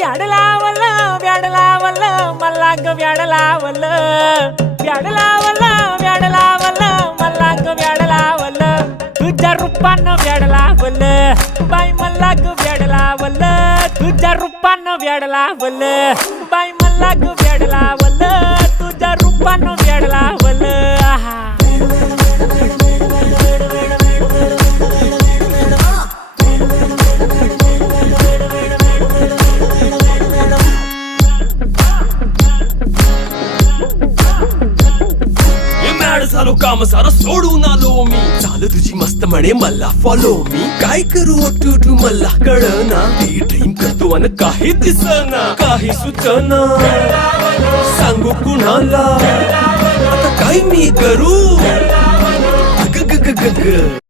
व्याड लावलं व्याड लावलं मला ग व्याड लावलं व्याड लावलं व्याड लावलं मला ग व्याड लावलं तुझ्या रूपानं व्याड लावलं बाई मला ग व्याड लावलं तुझ्या रूपानं व्याड लावलं बाई मला ग व्याड लावलं तुझ्या रूपानं व्याड लावलं आहा झालो काम सारं सोडून आलो मी चाल तुझी मस्त म्हणे मला फॉलो मी काय करू टू मला कळना ती ड्रीम करतो अन काही दिसना काही सुचना सांगू कुणाला आता काय मी करू ग ग ग ग ग